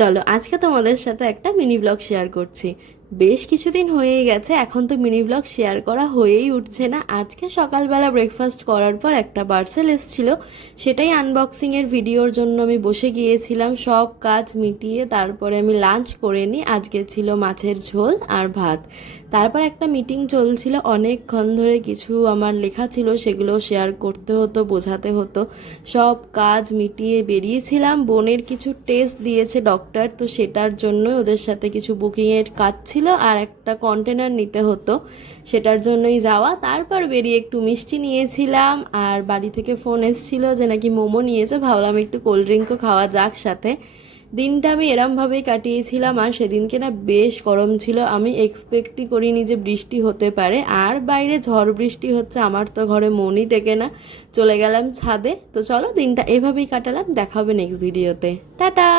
চলো আজকে তোমাদের সাথে একটা মিনি ব্লগ শেয়ার করছি। বেশ কিছুদিন হয়েই গেছে, এখন তো মিনি ব্লগ শেয়ার করা হয়েই উঠছে না। আজকে সকালবেলা ব্রেকফাস্ট করার পর একটা পার্সেল এসেছিল, সেটাই আনবক্সিংয়ের ভিডিওর জন্য আমি বসে গিয়েছিলাম। সব কাজ মিটিয়ে তারপরে আমি লাঞ্চ করে নিই। আজকে ছিল মাছের ঝোল আর ভাত। তারপর একটা মিটিং চলছিল অনেকক্ষণ ধরে, কিছু আমার লেখা ছিল সেগুলো শেয়ার করতে হতো, বোঝাতে হতো। সব কাজ মিটিয়ে বেরিয়েছিলাম। বোনের কিছু টেস্ট দিয়েছে ডক্টর, তো সেটার জন্যই ওদের সাথে কিছু বুকিংয়ের কাজ ছিল আর একটা কন্টেনার নিতে হতো, সেটার জন্যই যাওয়া। তারপর বেরিয়ে একটু মিষ্টি নিয়েছিলাম, আর বাড়ি থেকে ফোন এসেছিল যে নাকি মোমো নিয়েছে, ভাবলাম একটু কোল্ড ড্রিঙ্কও খাওয়া যাক সাথে। দিনটা আমি এরমভাবেই কাটিয়েছিলাম। আর সেদিনকে না বেশ গরম ছিল, আমি এক্সপেক্টই করিনি যে বৃষ্টি হতে পারে। আর বাইরে ঝড় বৃষ্টি হচ্ছে, আমার তো ঘরে মনই টেকে না। চলে গেলাম ছাদে। তো চলো দিনটা এভাবেই কাটালাম, দেখা হবে নেক্সট ভিডিওতে। টাটা।